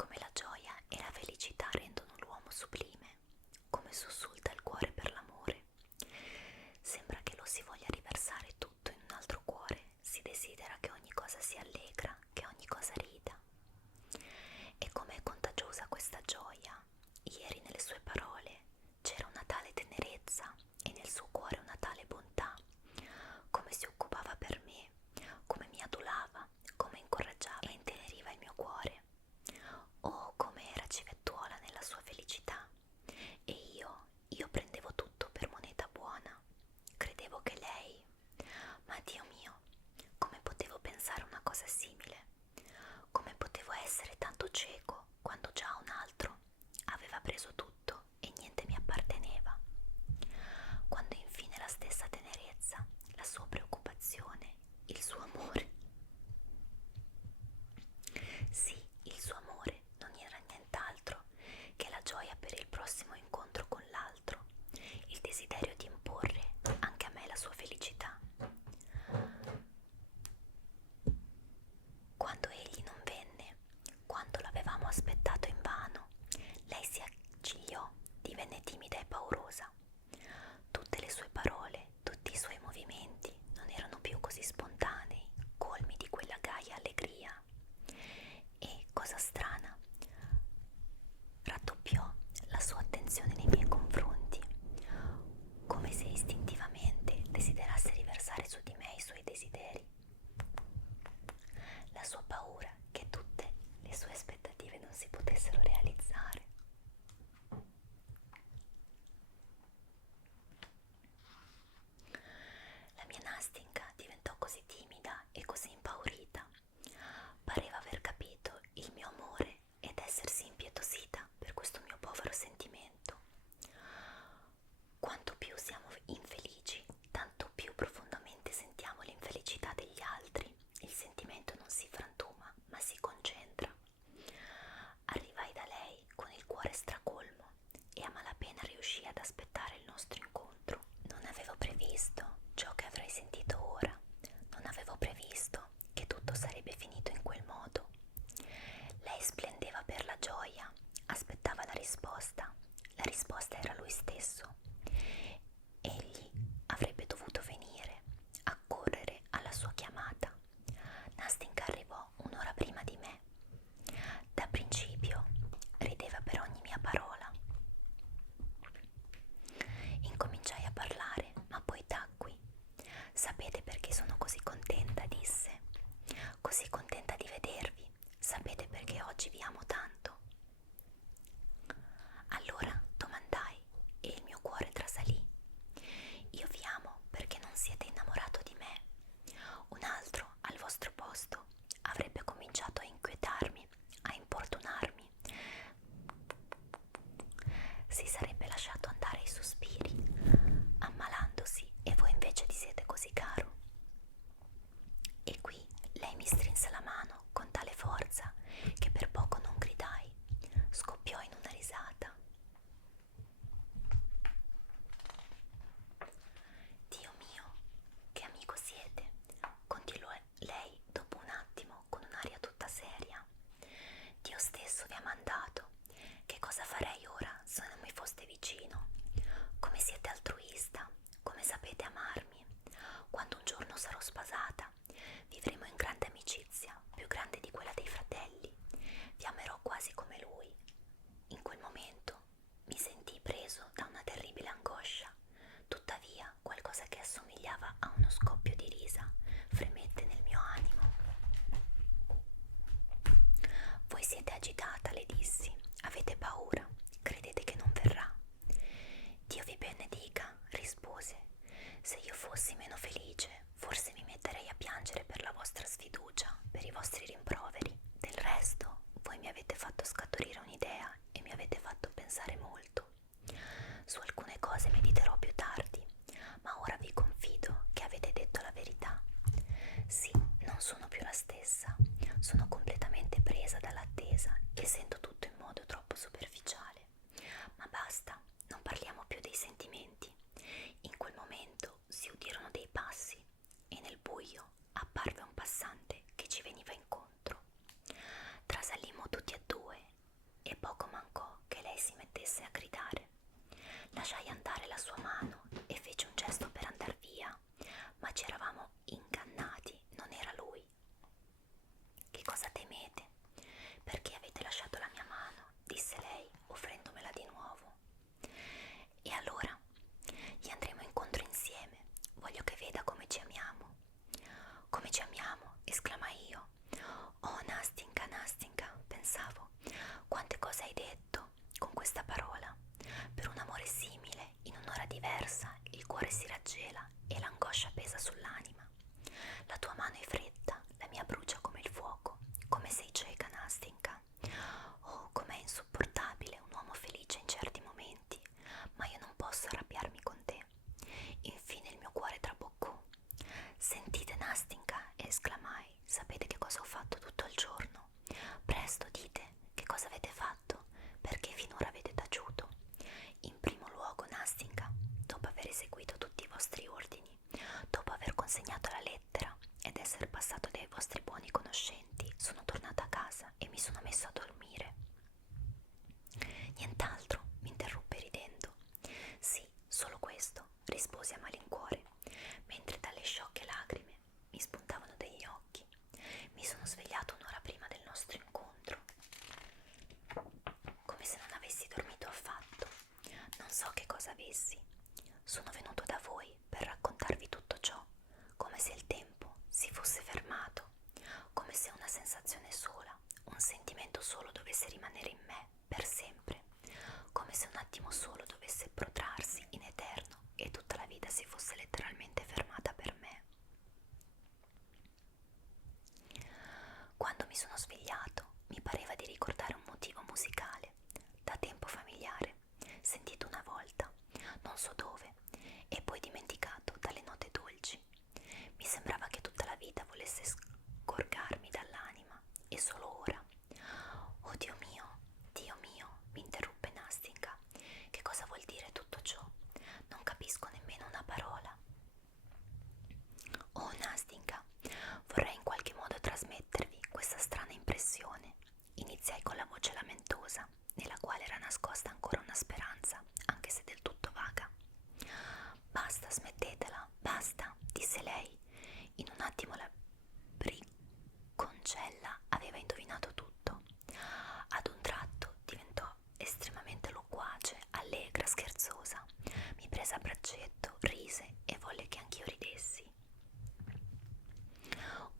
come la gioia e la felicità rendono l'uomo sublime, come sussulta il cuore per l'amore. Sembra che lo si voglia riversare tutto in un altro cuore, si desidera che ogni cosa sia allegra, che ogni cosa rida. E com'è contagiosa questa gioia! Ieri nelle sue parole c'era una tale tenerezza e nel suo cuore una tale bontà, come si occupava per me, come mi adulava, come incoraggiava e inteneriva il mio cuore. Oh, come era civettuola nella sua felicità! E io prendevo tutto per moneta buona. Credevo che lei... Ma Dio mio, come potevo pensare una cosa simile? Come potevo essere tanto cieco quando già un altro aveva preso tutto e niente mi apparteneva? Quando infine la stessa tenerezza, la sua preoccupazione, il suo amore... Sì, il suo amore non era nient'altro che la gioia per il prossimo incontro con l'altro, il desiderio di imporre anche a me la sua felicità. Quando egli non venne, quando l'avevamo aspettato invano, lei si accigliò, divenne timida e paurosa. Tutte le sue parole, tutti i suoi movimenti non erano più così spontanei, colmi di quella gaia allegria. E, cosa strana, raddoppiò la sua attenzione nei miei confronti, come se istintivamente desiderasse riversare su di me i suoi desideri. La sua paura che tutte le sue aspettative non si potessero realizzare. La mia Nastinga diventò così timida e così impaurita. Pareva aver capito il mio amore ed essersi impietosita per questo mio povero sentimento. Quanto più siamo infelici, tanto più profondamente sentiamo l'infelicità degli altri. Il sentimento non si frantuma, ma si concentra. Arrivai da lei con il cuore stracolmo e a malapena riuscii ad aspettare il nostro incontro. Non avevo previsto ciò che avrei sentito ora, non avevo previsto che tutto sarebbe finito in quel modo. Lei splendeva per la gioia, aspettava la risposta era lui stesso. Egli avrebbe dovuto venire, accorrere alla sua chiamata. Nastinga arrivò un'ora prima di me. Da principio rideva per ogni mia parola. Incominciai a parlare, ma poi tacqui. Sapete perché sono così contenta, disse. Così contenta di vedervi. Sapete perché oggi vi amo tanto? Allora domandai e il mio cuore trasalì. Io vi amo perché non siete innamorato di me. Un altro al vostro posto avrebbe cominciato a inquietarmi, a importunarmi. Si sarebbe lasciato andare ai sospiri, ammalandosi, e voi invece ti siete così caro. E qui lei mi strinse la mano con tale forza che per poco non gridai. Scoppiò in una risata. Dio mio, che amico siete, continuò lei dopo un attimo con un'aria tutta seria. Dio stesso vi ha mandato. Che cosa farei ora se non mi foste vicino? Come siete altruista, come sapete amarmi. Quando un giorno sarò sposata, vivremo in grande amicizia, più grande di quella dei fratelli. Vi amerò quasi come lui. In quel momento mi sentii preso da una terribile angoscia. Tuttavia, qualcosa che assomigliava a uno scoppio di risa fremette nel mio animo. Voi siete agitata, le dissi. Avete paura, credete che non verrà. Dio vi benedica, rispose. Se io fossi meno felice, forse mi metterei a piangere per la vostra sfiducia, per i vostri rimproveri. Del resto, voi mi avete fatto scaturire un'idea e mi avete fatto pensare molto. Su alcune cose mediterò più tardi, ma ora vi confido che avete detto la verità. Sì, non sono più la stessa, sono completamente presa dall'attesa e sento tutto in modo troppo superficiale. Ma basta, non parliamo più dei sentimenti. In quel momento si udirono dei passi e nel buio apparve un passante che ci veniva incontro. Trasalimmo tutti e due cuore si raggela e l'angoscia pesa sull'anima. La tua mano è fredda, la mia brucia come il fuoco, come sei cieca, Nastinka. Oh, com'è insopportabile un uomo felice in certi momenti, ma io non posso arrabbiarmi con te. Infine il mio cuore traboccò. Sentite, Nastinka, esclamai, sapete che cosa ho fatto tutto il giorno? Presto, dite, che cosa avete fatto? Perché finora avete taciuto? In primo luogo, Nastinka, dopo aver eseguito tutti i vostri ordini, dopo aver consegnato la lettera ed essere passato dai vostri buoni conoscenti, sono tornata a casa e mi sono messo a dormire. Nient'altro, mi interruppe ridendo. Sì, solo questo, risposi a malincuore, mentre dalle sciocche lacrime mi spuntavano degli occhi. Mi sono svegliato un'ora prima del nostro incontro, come se non avessi dormito affatto. Non so che cosa avessi. Sono venuto da voi per raccontarvi tutto ciò, come se il tempo si fosse fermato, come se una sensazione sola, un sentimento solo dovesse rimanere in me per sempre, come se un attimo solo dovesse protrarsi in eterno e tutta la vita si fosse letteralmente fermata per me. Quando mi sono svegliato, mi pareva di ricordare un motivo musicale, da tempo familiare, sentito una volta, non so dove, e poi dimenticato dalle note dolci. Mi sembrava che tutta la vita volesse scorgarmi dall'anima, e solo ora. Oh Dio mio, mi interruppe Nastinka, che cosa vuol dire tutto ciò? Non capisco nemmeno una parola. Oh Nastinka, vorrei in qualche modo trasmettervi questa strana impressione. Iniziai con la voce lamentosa, nella quale era nascosta ancora una speranza, anche se del tutto vaga. Basta, smettetela, basta, disse lei. In un attimo la briconcella aveva indovinato tutto. Ad un tratto diventò estremamente loquace, allegra, scherzosa. Mi prese a braccetto, rise e volle che anch'io ridessi.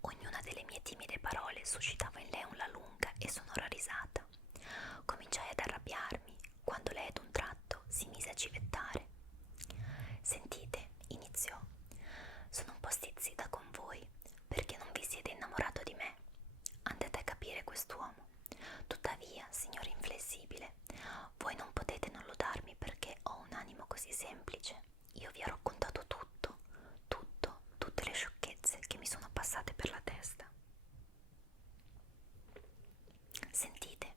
Ognuna delle mie timide parole suscitava in lei una lunga e sonora risata. Cominciai ad arrabbiarmi quando lei ad un tratto si mise a civettare. Sentite, iniziò, sono un po' stizzita con voi perché non vi siete innamorato di me. Andate a capire quest'uomo. Tuttavia, signore inflessibile, voi non potete non lodarmi perché ho un animo così semplice. Io vi ho raccontato tutte le sciocchezze che mi sono passate per la testa. Sentite,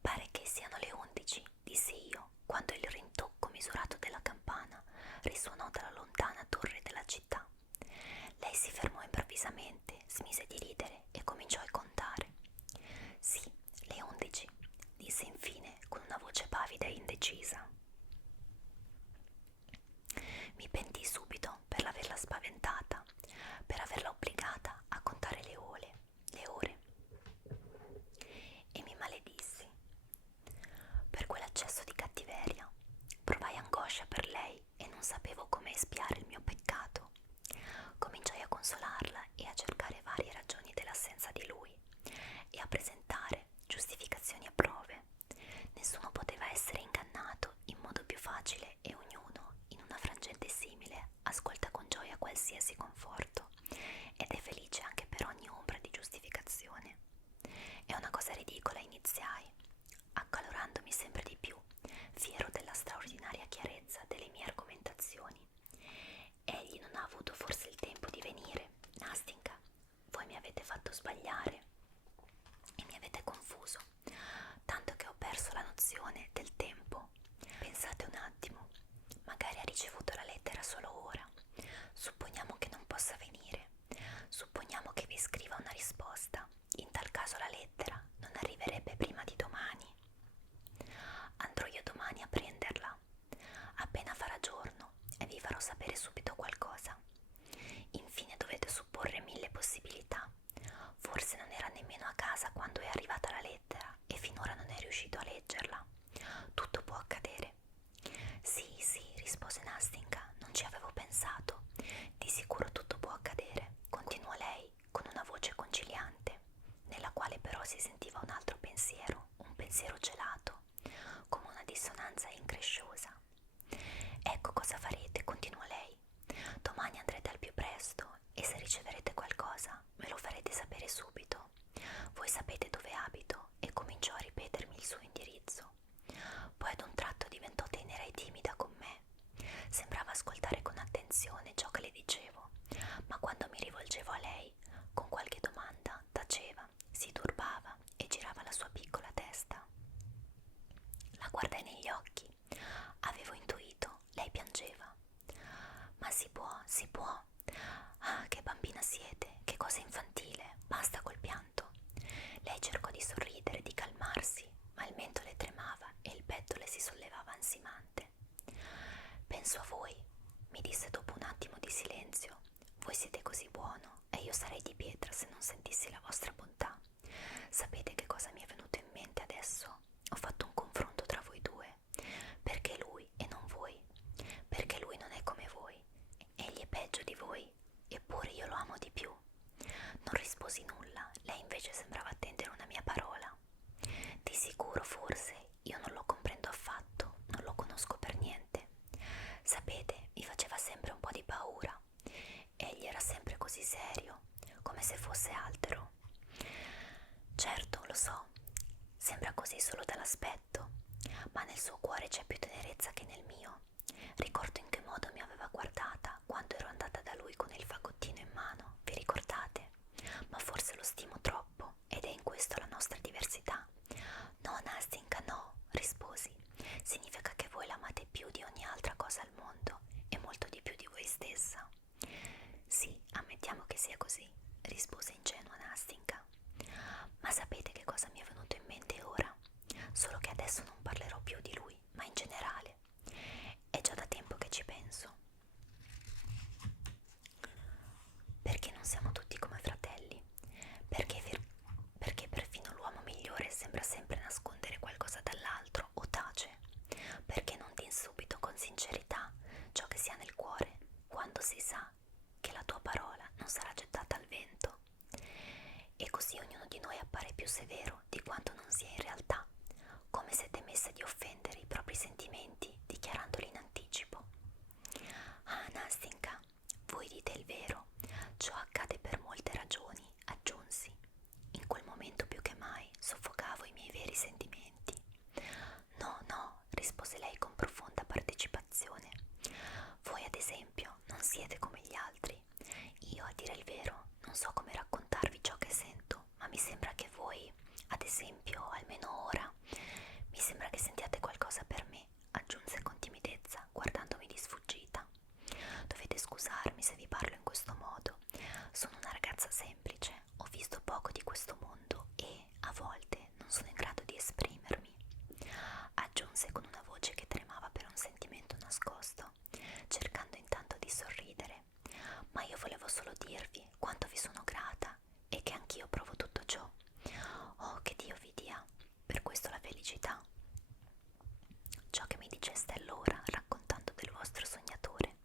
pare che siano le 11, dissi io, quando il rintocco misurato della campana risuonò dalla lontana torre della città. Lei si fermò improvvisamente, smise di ridere e cominciò a contare. Sì, le 11, disse infine con una voce pavida e indecisa. Mi pentii subito per l'averla spaventata, per averla obbligata a contare le ore, e mi maledissi. Per quell'accesso di cattiveria provai angoscia per lei e non sapevo come espiare il mio peccato. Cominciai a consolarla e a cercare varie ragioni dell'assenza di lui e a presentare giustificazioni e prove. Nessuno poteva essere ingannato in modo più facile e ognuno, in una frangente simile, ascolta con gioia qualsiasi conforto ed è felice anche per ogni ombra di giustificazione. È una cosa ridicola, iniziai, accalorandomi sempre di più, fiero della straordinaria chiarezza delle mie argomentazioni. Egli non ha avuto forse il tempo di venire, Nastinka. Voi mi avete fatto sbagliare e mi avete confuso, tanto che ho perso la nozione del tempo. Pensate un attimo, magari ha ricevuto la lettera solo ora. Supponiamo che non possa venire. Supponiamo che vi scriva una risposta. In tal caso la lettera non arriverebbe prima di domani. Andrò io domani a prenderla. Appena farà giorno e vi farò sapere subito qualcosa. Infine dovete supporre 1000 possibilità. Forse non era nemmeno a casa quando è arrivata la lettera e finora non è riuscito a leggerla. Tutto può accadere. Sì, rispose Nastinka, non ci avevo pensato. Di sicuro tutto può accadere, continuò lei con una voce conciliante, nella quale però si sentiva un altro pensiero, un pensiero gelato, come una dissonanza incresciosa. Ecco cosa farete, continuò lei. riceverete qualcosa, me lo farete sapere subito. Voi sapete dove abito, e cominciò a ripetermi il suo indirizzo. Poi ad un tratto diventò tenera e timida con me. Sembrava ascoltare con attenzione ciò che le dicevo, ma quando mi rivolgevo a lei, con qualche domanda, taceva, si turbava e girava la sua piccola testa. La guardai negli occhi. Avevo intuito, lei piangeva. Ma si può, si può. Ah, che bambina siete, che cosa infantile, basta col pianto. Lei cercò di sorridere, di calmarsi, ma il mento le tremava e il petto le si sollevava ansimante. Penso a voi, mi disse dopo un attimo di silenzio. Voi siete così buono e io sarei di pietra se non sentissi la vostra bontà. Sapete che cosa mi è venuto in mente adesso? Ho fatto un confronto tra voi due. Perché lui e non voi? Perché lui non è come voi. Egli è peggio di voi, eppure io lo amo di più. Non risposi nulla, lei invece sembrava attendere una mia parola. Di sicuro, forse, io non lo comprendo affatto, non lo conosco per niente. Sapete, mi faceva sempre un po' di paura. Egli era sempre così serio, come se fosse altero. Certo, lo so, sembra così solo dall'aspetto, ma nel suo cuore c'è più tenerezza che nel mio. Ricordo in che modo mi aveva guardata quando ero andata da lui con il fagottino in mano, vi ricordate? Ma forse lo stimo troppo ed è in questo la nostra diversità. No, Nastinka, no, risposi. Significa che voi l'amate più di ogni altra cosa al mondo e molto di più di voi stessa. Sì, ammettiamo che sia così, rispose ingenua Nastinka. Ma sapete che cosa mi è venuto in mente ora? Solo che adesso non parlerò più di lui, ma in generale. È già da tempo che ci penso. Perché non siamo tutti come fratelli? Perché perfino l'uomo migliore sembra sempre nascondere qualcosa dall'altro o tace? Perché non din subito con sincerità ciò che si ha nel cuore, quando si sa che la tua parola non sarà gettata al vento? E così ognuno di noi appare più severo di quanto non sia in realtà, come se temesse di offendere i propri sentimenti dichiarandoli in anticipo. Ah, Nastinka, voi dite il vero, ciò accade per molte ragioni, aggiunsi. In quel momento più che mai soffocavo i miei veri sentimenti. No, no, rispose lei con profonda partecipazione. Voi, ad esempio, non siete come gli altri. Io, a dire il vero, non so come raccontarvi ciò che sento, ma mi sembra che voi, ad esempio, almeno ora, mi sembra che sentiate qualcosa per me, aggiunse con timidezza, guardandomi di sfuggita. Dovete scusarmi se vi parlo in questo modo. Sono una ragazza semplice, ho visto poco di questo mondo e, a volte, non sono in grado di esprimermi. Aggiunse con una voce che tremava per un sentimento nascosto, cercando intanto di sorridere. Ma io volevo solo dirvi quanto vi sono grata e che anch'io provo tutto ciò. Oh, che Dio vi dia per questo la felicità. Ciò che mi diceste allora, raccontando del vostro sognatore,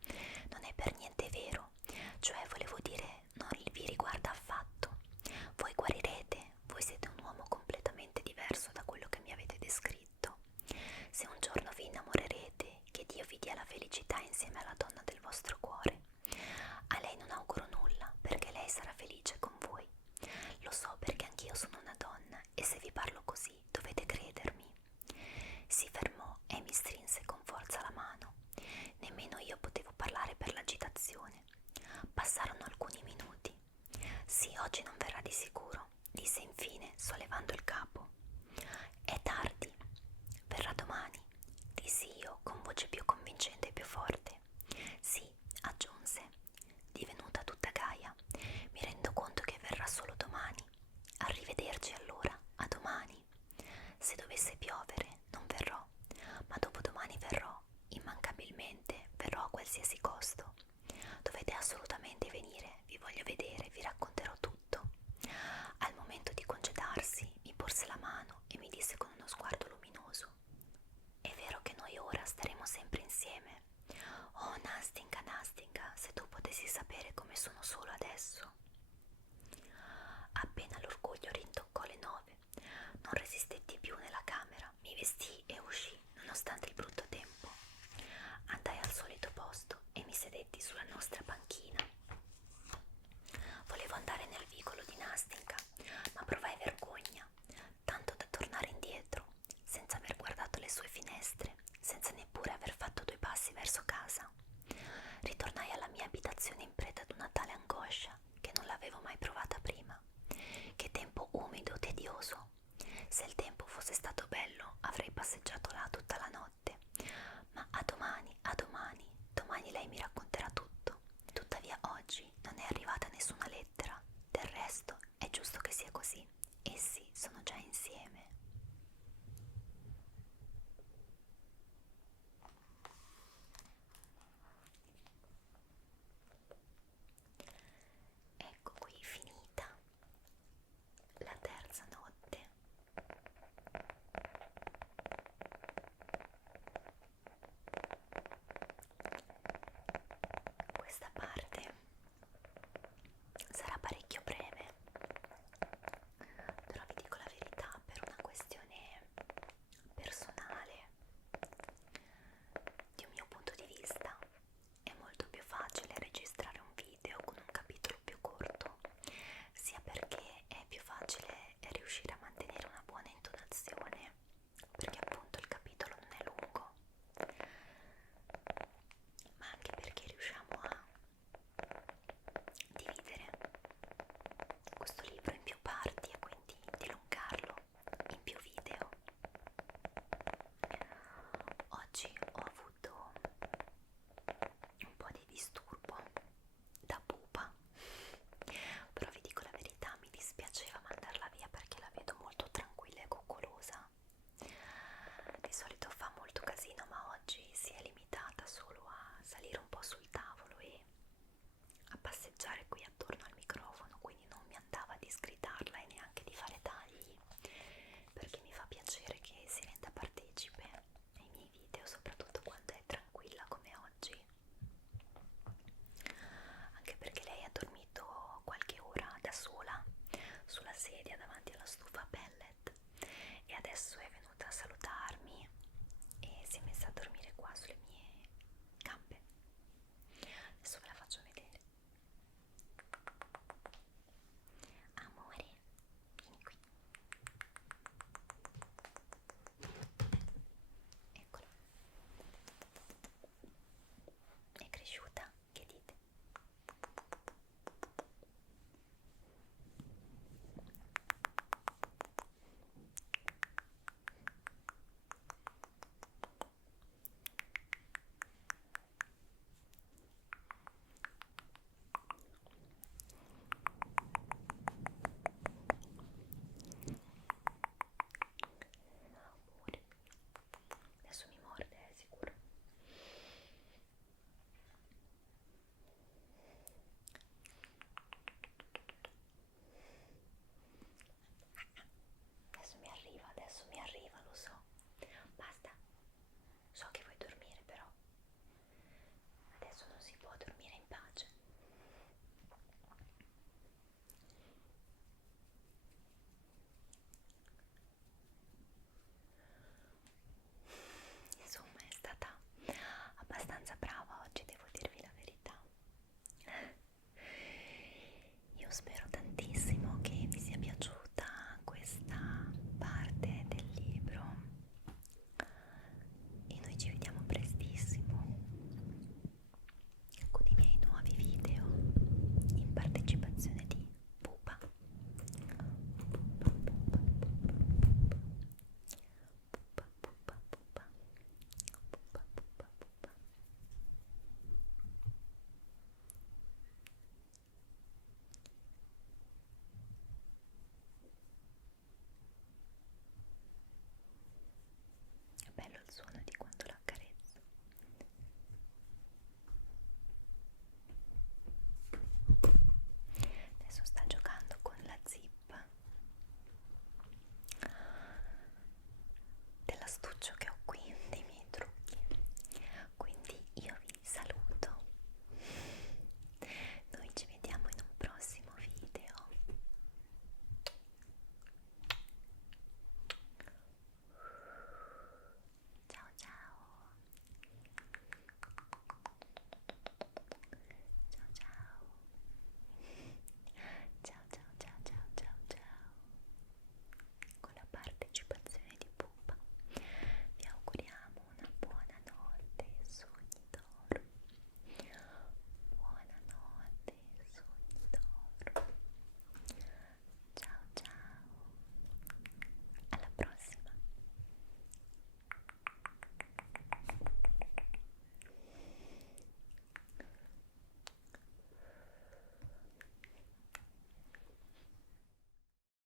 non è per niente vero, cioè volevo dire, non vi riguarda affatto. Voi guarirete, voi siete un uomo completamente diverso da quello che mi avete descritto. Se un giorno vi innamorerete, che Dio vi dia la felicità insieme alla donna del vostro cuore. A lei non auguro nulla, perché lei sarà felice con voi. Lo so perché anch'io sono una donna e se vi parlo così dovete credermi. Si fermò e mi strinse con forza la mano. Nemmeno io potevo parlare per l'agitazione. Passarono alcuni minuti. Sì, oggi non verrà di sicuro, disse infine, sollevando il capo. È tardi. Verrà domani, dissi io con voce più convincente e più forte. Sì, aggiunse, divenuta tutta gaia. Mi rendo conto che verrà solo domani. Arrivederci allora, a domani. Se dovesse piovere, non verrò, ma dopodomani verrò, immancabilmente verrò a qualsiasi costo. Dovete assolutamente venire, vi voglio vedere, vi racconterò tutto. Al momento di congedarsi mi porse la mano e mi disse con uno sguardo luminoso: è vero che noi ora staremo sempre insieme? Oh, Nastinka, Nastinka, se tu potessi sapere come sono solo adesso. Appena l'orgoglio rintoccò le 9, non resistetti più nella camera, mi vestii e uscii, nonostante il brutto tempo. Andai al solito posto e avrei passeggiato là tutta la notte. Ma a domani, domani lei mi racconterà tutto. Tuttavia oggi non è arrivata nessuna lettera, del resto è giusto che sia così, essi sono già insieme.